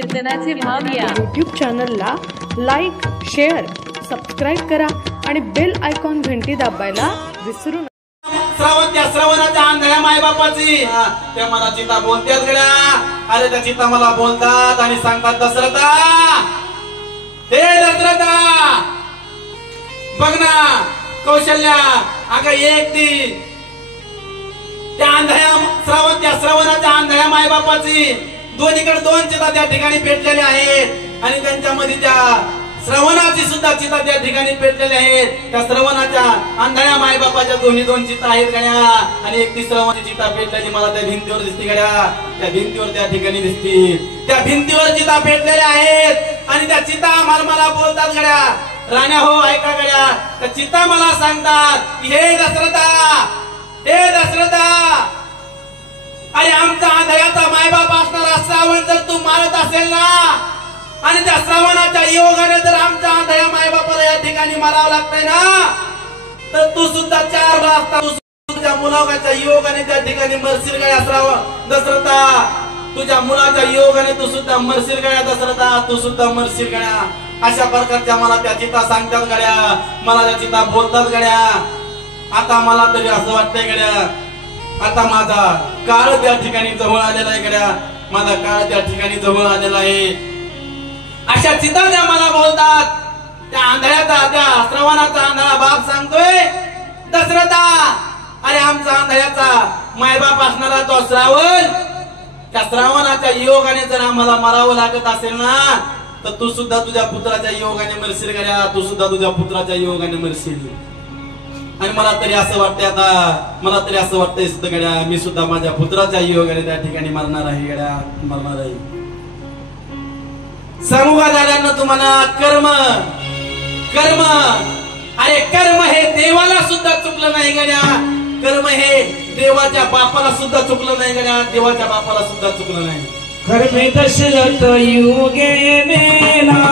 कीर्तनाचे भाव या यूट्यूब चॅनलला लाईक, शेअर, सबस्क्राईब करा आणि बेल आयकॉन घंटी दाबायला विसरू नका. श्रवणाच्या आंधळ्या मायबापाची त्या मला चिता बोलतात गड्या. अरे त्या चिता मला बोलतात आणि सांगतात, दशरथा, हे दशरथा, बघ ना कौशल्या, अगं एक ती त्या आंधळ्या श्रवणाच्या आंधळ्या मायबापाची दोन्हीकडे दोन चिता त्या ठिकाणी पेटलेल्या आहेत आणि त्यांच्यामध्ये त्या श्रवणाची सुद्धा चिता त्या ठिकाणी पेटलेल्या आहेत. त्या श्रवणाच्या आंधळ्या मायबापाच्या दोन चिता आहेत गड्या आणि एक ती श्रवणाची चिता पेटलेली मला त्या भिंतीवर दिसते गड्या. त्या भिंतीवर त्या ठिकाणी दिसते, त्या भिंतीवर चिता पेटलेल्या आहेत आणि त्या चिता मला बोलतात गड्या. राण्या हो ऐका गड्या, त्या चिता मला सांगतात, हे दशरथा, हे दशरथा, अरे आमचा आंधळ्याचा मायबाप असणारा श्रावण जर तू मारत असेल ना आणि त्या श्रावणाच्या योगाने जर आमच्या आंधळ्या मायबापाला या ठिकाणी मारावं लागतंय ना, तर तू सुद्धा 4 वाजता तुझ्या मुलाच्या योगाने त्या ठिकाणी मरशील गड्या. श्रावण दशरथा, तुझ्या मुलाच्या योगाने तू सुद्धा मरशील गड्या. दशरथा, तू सुद्धा मरशील गड्या. अशा प्रकारच्या मला त्या चिता सांगतात गड्या, मला त्या चिता बोलतात गड्या. आता मला तरी असं वाटतंय गड्या, आता माझा काळ त्या ठिकाणी जवळ आलेला आहे गड्या, माझा काळ त्या ठिकाणी जवळ आलेला आहे. अशा चिता त्या मला बोलतात. त्या आंधळ्याचा, त्या श्रवणाचा आंधळा बाप सांगतोय, दशरथा, अरे आमचा आंधळ्याचा मायबाप असणारा तो श्रावण, त्या श्रावणाच्या योगाने जर आम्हाला मरावं लागत असेल ना, तर तू सुद्धा तुझ्या पुत्राच्या योगाने मरशील गड्या. तू सुद्धा तुझ्या पुत्राच्या योगाने मरशील. आणि मला तरी असं वाटतंय, आता मला तरी असं वाटतंय सुद्धा गड्या, मी सुद्धा माझ्या पुत्राच्या योगाने त्या ठिकाणी मरणार आहे गड्या, मरणार आहे. सांगू का दादांना तुम्हाला, कर्म, अरे कर्म हे देवाला सुद्धा चुकलं नाही गड्या. कर्म हे देवाच्या बापाला सुद्धा चुकलं नाही गड्या, देवाच्या बापाला सुद्धा चुकलं नाही. कर्मे दशरथ युगे मेला